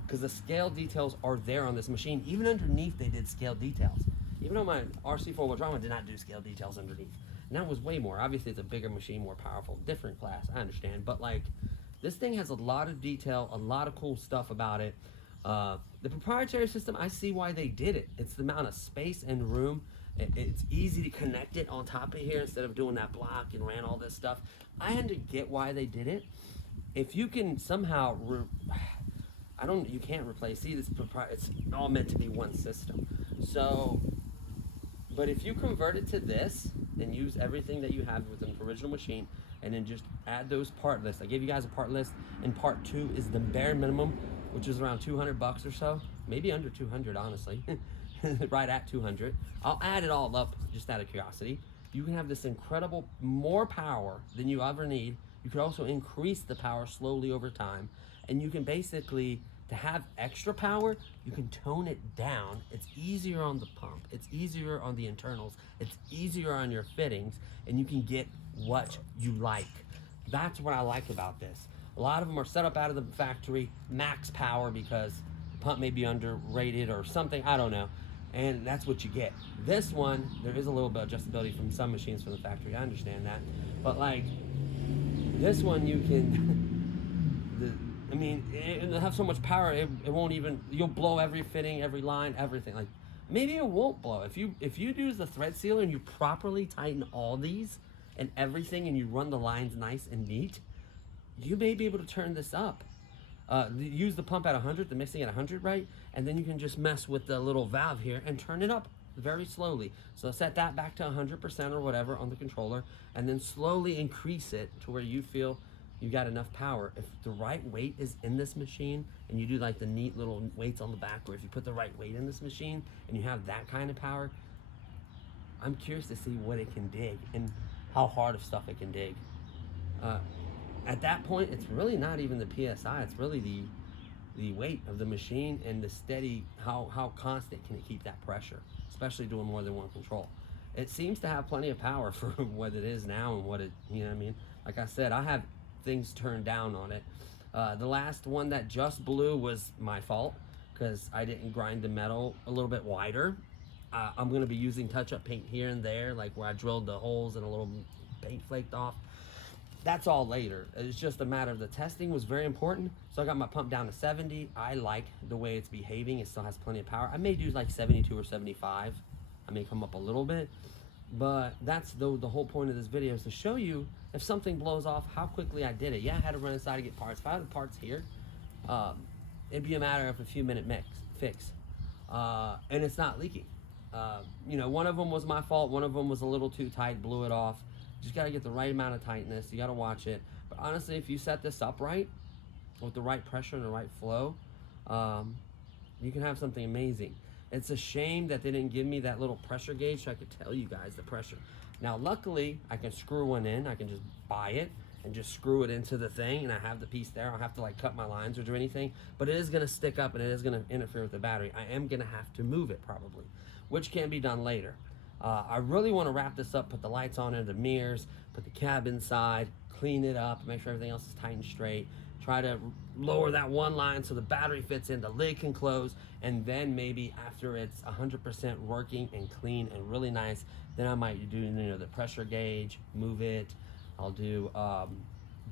Because the scale details are there on this machine. Even underneath they did scale details. Even on my RC 4-wheel drive, I did not do scale details underneath. And that was way more. Obviously it's a bigger machine, more powerful, different class, I understand. But like, this thing has a lot of detail, a lot of cool stuff about it. The proprietary system, I see why they did it. It's the amount of space and room. It's easy to connect it on top of here instead of doing that block and ran all this stuff. I had to get why they did it. If you can somehow, you can't replace, see, it's all meant to be one system. So, but if you convert it to this and use everything that you have with an original machine and then just add those part lists. I gave you guys a part list, and part 2 is the bare minimum, which is around 200 bucks or so, maybe under 200, honestly, right at 200. I'll add it all up just out of curiosity. You can have this incredible, more power than you ever need. You could also increase the power slowly over time, and you can basically, to have extra power, you can tone it down. It's easier on the pump, it's easier on the internals, it's easier on your fittings, and you can get what you like. That's what I like about this. A lot of them are set up out of the factory, max power, because the pump may be underrated or something, I don't know. And that's what you get. This one, there is a little bit of adjustability from some machines from the factory, I understand that. But like, this one you can, it'll have so much power, it won't even, you'll blow every fitting, every line, everything. Like, maybe it won't blow. If you use the thread sealer and you properly tighten all these and everything and you run the lines nice and neat, you may be able to turn this up. Use the pump at 100, the mixing at 100, right? And then you can just mess with the little valve here and turn it up very slowly. So set that back to 100% or whatever on the controller, and then slowly increase it to where you feel you got enough power. If the right weight is in this machine, and you do like the neat little weights on the back, or if you put the right weight in this machine and you have that kind of power, I'm curious to see what it can dig and how hard of stuff it can dig. at that point, it's really not even the PSI. It's really the weight of the machine and the steady, how constant can it keep that pressure, especially doing more than one control. It seems to have plenty of power for what it is now and what it, you know what I mean? Like I said, I have things turned down on it. The last one that just blew was my fault because I didn't grind the metal a little bit wider. I'm gonna be using touch-up paint here and there, like where I drilled the holes and a little paint flaked off. That's all later. It's just a matter of the testing was very important. So I got my pump down to 70. I like the way it's behaving. It still has plenty of power. I may do like 72 or 75. I may come up a little bit, but that's the whole point of this video is to show you if something blows off, how quickly I did it. Yeah, I had to run inside to get parts. If I had the parts here, it'd be a matter of a few minute fix. And it's not leaking. You know, one of them was my fault. One of them was a little too tight, blew it off. Just got to get the right amount of tightness. You got to watch it. But honestly, if you set this up right, with the right pressure and the right flow, you can have something amazing. It's a shame that they didn't give me that little pressure gauge so I could tell you guys the pressure. Now, luckily, I can screw one in. I can just buy it and just screw it into the thing, and I have the piece there. I don't have to like cut my lines or do anything, but it is going to stick up and it is going to interfere with the battery. I am going to have to move it probably, which can be done later. I really want to wrap this up, put the lights on it, the mirrors, put the cab inside, clean it up, make sure everything else is tight and straight. Try to lower that one line so the battery fits in, the lid can close, and then maybe after it's 100% working and clean and really nice, then I might do, you know, the pressure gauge, move it. I'll do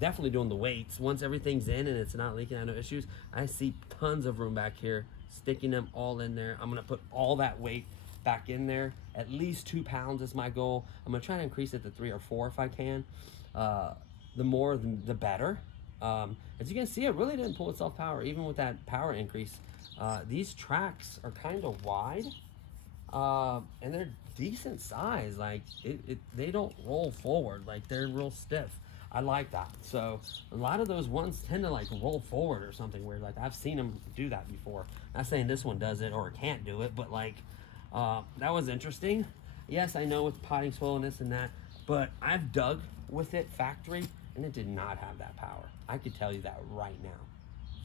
definitely doing the weights. Once everything's in and it's not leaking, I have no issues. I see tons of room back here, sticking them all in there. I'm gonna put all that weight back in there. At least 2 pounds is my goal. I'm gonna try to increase it to 3 or 4 if I can. The more, the better. As you can see, it really didn't pull itself power, even with that power increase. These tracks are kind of wide, and they're decent size. Like they don't roll forward, like they're real stiff. I like that. So a lot of those ones tend to like roll forward or something weird. Like I've seen them do that before. Not saying this one does it or can't do it, but like that was interesting. Yes, I know with potting soil and this and that, but I've dug with it factory and it did not have that power. I could tell you that right now.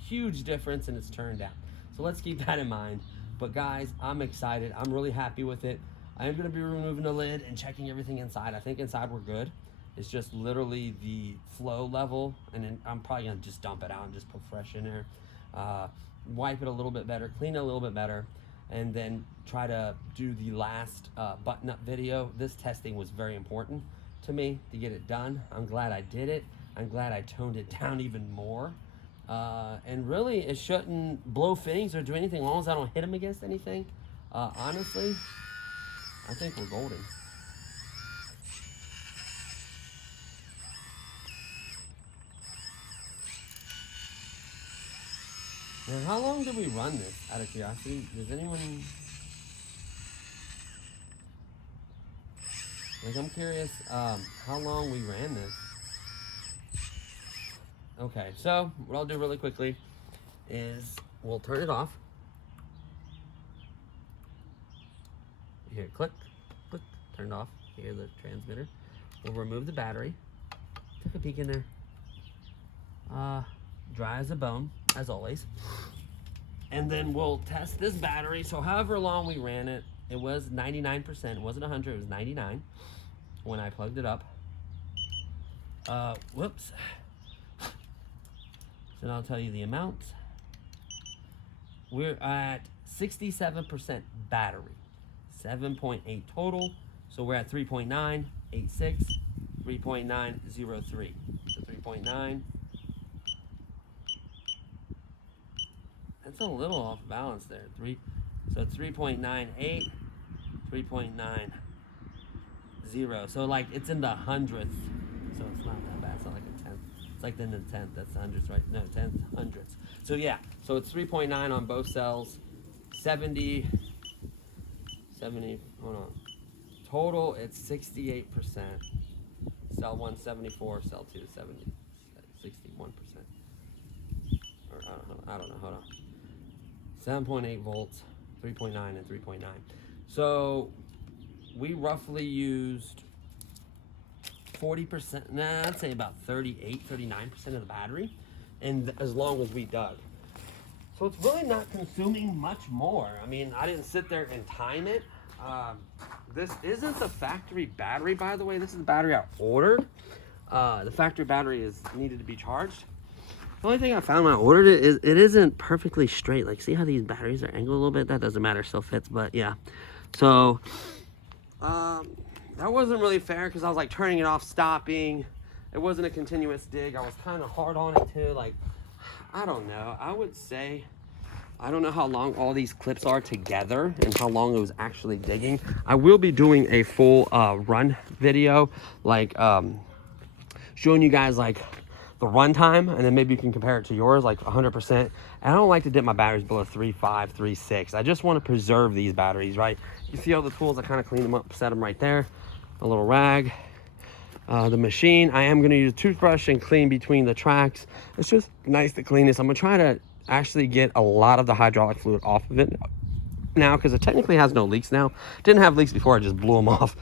Huge difference, and it's turned out. So let's keep that in mind. But guys, I'm excited. I'm really happy with it. I am gonna be removing the lid and checking everything inside. I think inside we're good. It's just literally the flow level, and then I'm probably gonna just dump it out and just put fresh in there. Wipe it a little bit better, clean it a little bit better, and then try to do the last button-up video. This testing was very important to me to get it done. I'm glad I did it. I'm glad I toned it down even more. And really, it shouldn't blow fittings or do anything as long as I don't hit them against anything. Honestly, I think we're golden. Now, how long did we run this, out of curiosity? Does anyone... Like, I'm curious how long we ran this. Okay, so what I'll do really quickly is we'll turn it off. Here, click, click, turn it off. Here's the transmitter. We'll remove the battery. Take a peek in there. Dry as a bone, as always. And then we'll test this battery. So however long we ran it, it was 99%. It wasn't 100, it was 99 when I plugged it up. Whoops. So I'll tell you the amount. We're at 67% battery, 7.8 total. So we're at 3.986, 3.903. So 3.9. That's a little off balance there. So it's 3.98, 3.90. So like it's in the hundredths. So it's not that bad. It's not like a tenth. It's like in the tenth. That's the hundredths, right? No, tenth, hundredths. So yeah. So it's 3.9 on both cells. 70. Hold on. Total, it's 68%. Cell 1, 74. Cell 2, 70. 61%. Or I don't know. Hold on. 7.8 volts, 3.9 and 3.9. So we roughly used 40%, nah, I'd say about 38, 39% of the battery, and as long as we dug. So it's really not consuming much more. I mean, I didn't sit there and time it. This isn't the factory battery, by the way. This is the battery I ordered. The factory battery is needed to be charged. The only thing I found when I ordered it is it isn't perfectly straight. Like, see how these batteries are angled a little bit? That doesn't matter, still fits, but yeah. So, that wasn't really fair because I was like turning it off, stopping. It wasn't a continuous dig. I was kind of hard on it too. Like, I don't know. I would say, I don't know how long all these clips are together and how long it was actually digging. I will be doing a full run video, like showing you guys like the run time, and then maybe you can compare it to yours, like 100%. And I don't like to dip my batteries below 3.5, 3.6. I just want to preserve these batteries, right? You see all the tools, I kind of clean them up, set them right there. A little rag. The machine, I am going to use a toothbrush and clean between the tracks. It's just nice to clean this. I'm going to try to actually get a lot of the hydraulic fluid off of it now, because it technically has no leaks now. Didn't have leaks before, I just blew them off.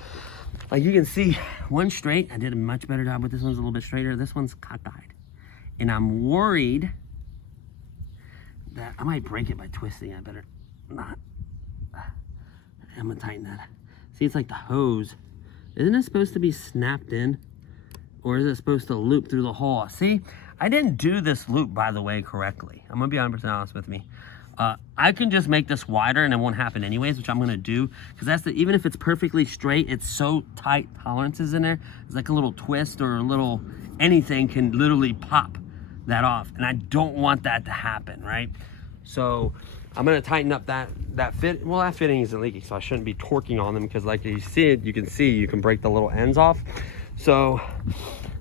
Like you can see, one straight. I did a much better job with this one's a little bit straighter. This one's cockeyed. And I'm worried that I might break it by twisting. I better not. I'm going to tighten that. See, it's like the hose. Isn't it supposed to be snapped in? Or is it supposed to loop through the hole? See, I didn't do this loop, by the way, correctly. I'm going to be 100% honest with me. I can just make this wider and it won't happen anyways, which I'm going to do. Because that's even if it's perfectly straight, it's so tight tolerances in there. It's like a little twist or a little anything can literally pop that off. And I don't want that to happen, right? So I'm going to tighten up that fit. Well, that fitting isn't leaking, so I shouldn't be torquing on them, because like you see it, you can break the little ends off. So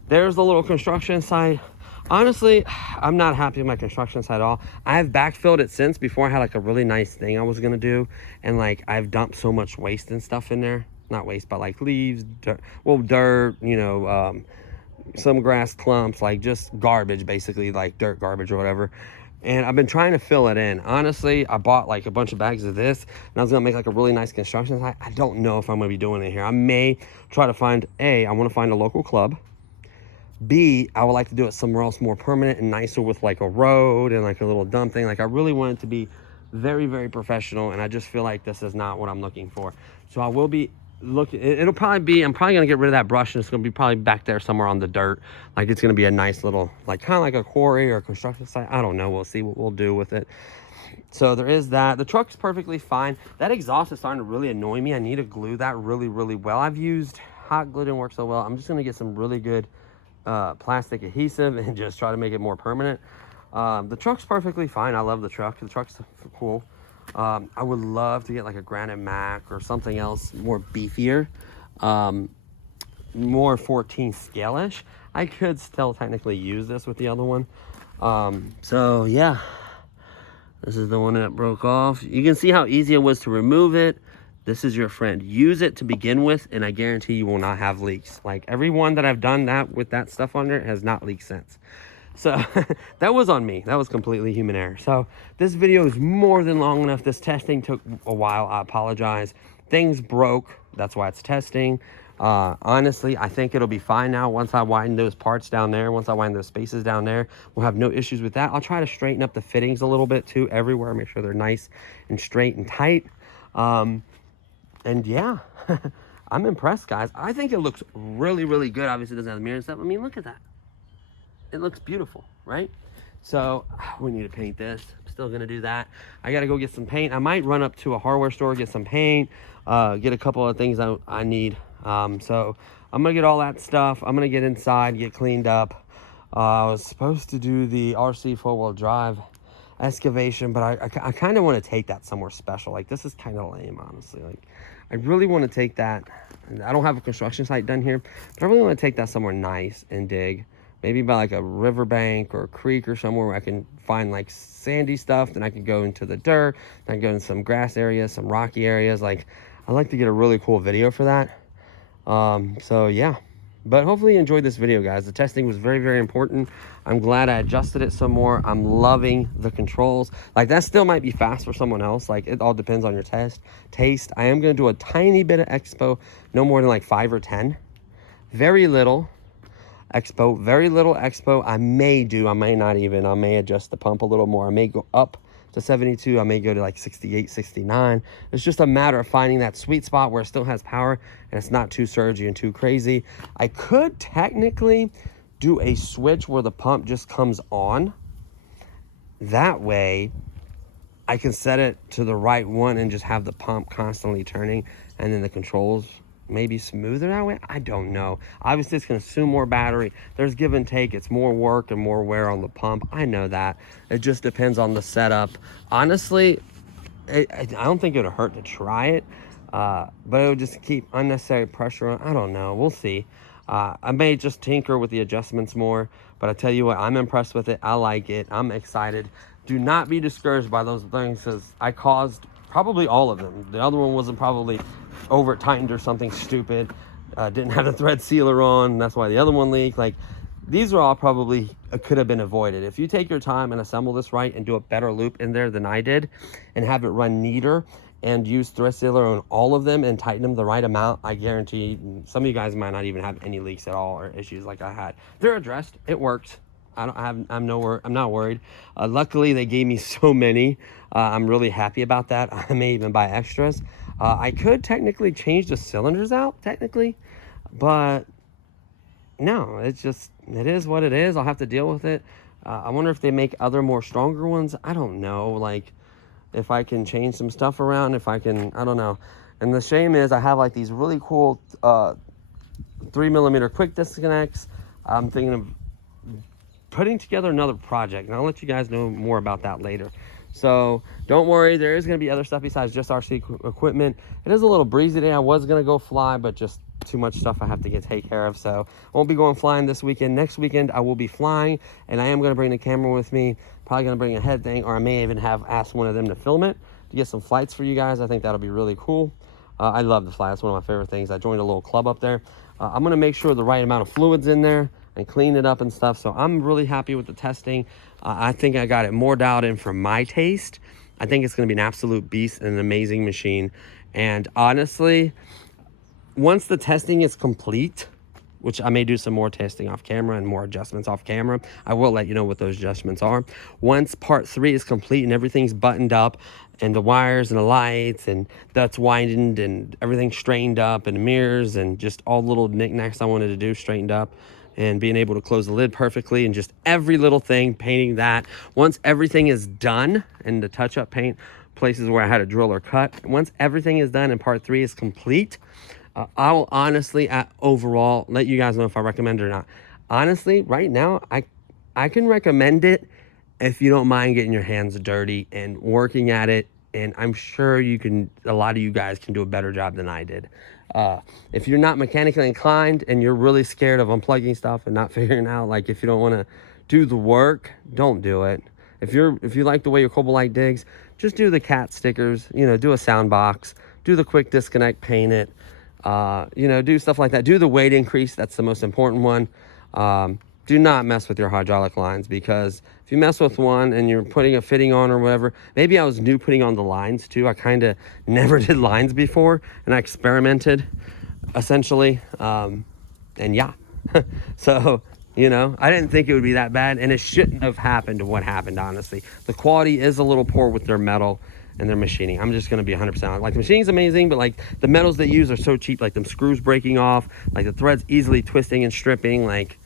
there's the little construction site. Honestly, I'm not happy with my construction site at all. I've backfilled it since. Before I had like a really nice thing I was going to do, and like I've dumped so much waste and stuff in there. Not waste, but like leaves, dirt, you know, some grass clumps, like just garbage, basically like dirt garbage or whatever. And I've been trying to fill it in. Honestly, I bought like a bunch of bags of this, and I was gonna make like a really nice construction site. I don't know if I'm gonna be doing it here. I may try to find, I want to find a local club. B, I would like to do it somewhere else more permanent and nicer with like a road and like a little dump thing. Like I really want it to be very, very professional, and I just feel like this is not what I'm looking for. So I will be looking, it'll probably be, I'm probably gonna get rid of that brush, and it's gonna be probably back there somewhere on the dirt. Like it's gonna be a nice little, like kind of like a quarry or a construction site. I don't know, we'll see what we'll do with it. So there is that. The truck's perfectly fine. That exhaust is starting to really annoy me. I need to glue that really, really well. I've used hot glue, didn't work so well. I'm just gonna get some really good plastic adhesive and just try to make it more permanent. The truck's perfectly fine. I love the truck. The truck's cool. I would love to get like a Granite Mac or something else more beefier, more 14 scale-ish. I could still technically use this with the other one. So yeah, this is the one that broke off. You can see how easy it was to remove it. This is your friend. Use it to begin with, and I guarantee you will not have leaks. Like every one that I've done that with that stuff on there has not leaked since. So that was on me. That was completely human error. So this video is more than long enough. This testing took a while. I apologize. Things broke. That's why it's testing. Honestly, I think it'll be fine now. Once I widen those parts down there, once I widen those spaces down there, we'll have no issues with that. I'll try to straighten up the fittings a little bit too, everywhere. Make sure they're nice and straight and tight. And yeah, I'm impressed, guys. I think it looks really, really good. Obviously, it doesn't have the mirror and stuff. I mean, look at that. It looks beautiful, right? So we need to paint this. I'm still gonna do that. I gotta go get some paint. I might run up to a hardware store, get some paint, get a couple of things I need. So I'm gonna get all that stuff. I'm gonna get inside, get cleaned up. I was supposed to do the RC four-wheel drive excavation, but I kind of want to take that somewhere special. Like this is kind of lame, honestly. Like I really want to take that. I don't have a construction site done here, but I really want to take that somewhere nice and dig. Maybe by like a riverbank or a creek or somewhere where I can find like sandy stuff. Then I can go into the dirt. Then I can go in some grass areas, some rocky areas. Like I'd like to get a really cool video for that. So yeah. But hopefully you enjoyed this video, guys. The testing was very, very important. I'm glad I adjusted it some more. I'm loving the controls. Like that still might be fast for someone else. Like it all depends on your taste. I am going to do a tiny bit of expo, no more than like 5 or 10. very little expo, very little expo. I may not even, I may adjust the pump a little more. I may go up to 72. I may go to like 68, 69. It's just a matter of finding that sweet spot where it still has power and it's not too surgy and too crazy. I could technically do a switch where the pump just comes on. That way I can set it to the right one and just have the pump constantly turning, and then the controls maybe smoother that way. I don't know. Obviously it's going to consume more battery. There's give and take. It's more work and more wear on the pump. I know that. It just depends on the setup. Honestly, I don't think it would hurt to try it, but it would just keep unnecessary pressure on. I don't know. We'll see. I may just tinker with the adjustments more, but I tell you what, I'm impressed with it. I like it. I'm excited. Do not be discouraged by those things, because I caused probably all of them. The other one wasn't probably over tightened or something stupid. Didn't have the thread sealer on. That's why the other one leaked. Like, these are all probably could have been avoided. If you take your time and assemble this right and do a better loop in there than I did and have it run neater and use thread sealer on all of them and tighten them the right amount, I guarantee some of you guys might not even have any leaks at all or issues like I had. They're addressed. It works. I'm not worried. Luckily, they gave me so many. I'm really happy about that. I may even buy extras. I could technically change the cylinders out, technically, but no, it is what it is. I'll have to deal with it. I wonder if they make other more stronger ones. I don't know. Like, if I can change some stuff around, if I can, I don't know. And the shame is I have like these really cool 3mm quick disconnects. I'm thinking of putting together another project, and I'll let you guys know more about that later. So don't worry, there is going to be other stuff besides just RC equipment. It is a little breezy today. I was going to go fly, but just too much stuff I have to take care of. So I won't be going flying this weekend. Next weekend I will be flying, and I am going to bring the camera with me. Probably going to bring a head thing, or I may even have asked one of them to film it to get some flights for you guys. I think that'll be really cool. I love the fly. That's one of my favorite things. I joined a little club up there. I'm going to make sure the right amount of fluid's in there and clean it up and stuff. So I'm really happy with the testing. I think I got it more dialed in for my taste. I think it's going to be an absolute beast and an amazing machine. And honestly, once the testing is complete, which I may do some more testing off camera and more adjustments off camera, I will let you know what those adjustments are. Once part 3 is complete and everything's buttoned up and the wires and the lights and that's widened and everything straightened up and the mirrors and just all the little knickknacks I wanted to do straightened up, and being able to close the lid perfectly and just every little thing, painting that. Once everything is done and the touch-up paint places where I had to drill or cut, once everything is done and part 3 is complete, I will honestly, overall, let you guys know if I recommend it or not. Honestly, right now, I can recommend it if you don't mind getting your hands dirty and working at it. And I'm sure a lot of you guys can do a better job than I did. If you're not mechanically inclined and you're really scared of unplugging stuff and not figuring out, like, if you don't want to do the work, don't do it. If you like the way your Kabolite digs, just do the cat stickers, do a sound box, do the quick disconnect, paint it, do stuff like that. Do the weight increase. That's the most important one. Do not mess with your hydraulic lines, because if you mess with one and you're putting a fitting on or whatever, maybe I was new putting on the lines too. I kind of never did lines before and I experimented essentially. And yeah, so, I didn't think it would be that bad, and it shouldn't have happened to what happened, honestly. The quality is a little poor with their metal and their machining. I'm just going to be 100% honest. Like, the machining's amazing, but like the metals they use are so cheap, like them screws breaking off, like the threads easily twisting and stripping. Like,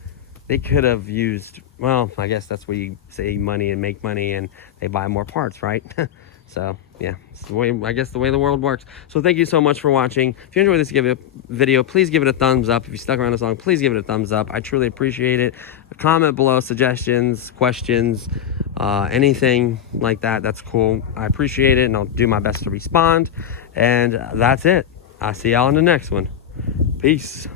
they could have used, well, I guess that's where you save money and make money and they buy more parts, right? So yeah, it's the way, I guess, the way the world works. So thank you so much for watching. If you enjoyed this video, please give it a thumbs up. If you stuck around this long, please give it a thumbs up. I truly appreciate it. Comment below suggestions, questions, anything like that. That's cool. I appreciate it, and I'll do my best to respond. And that's it. I'll see y'all in the next one. Peace.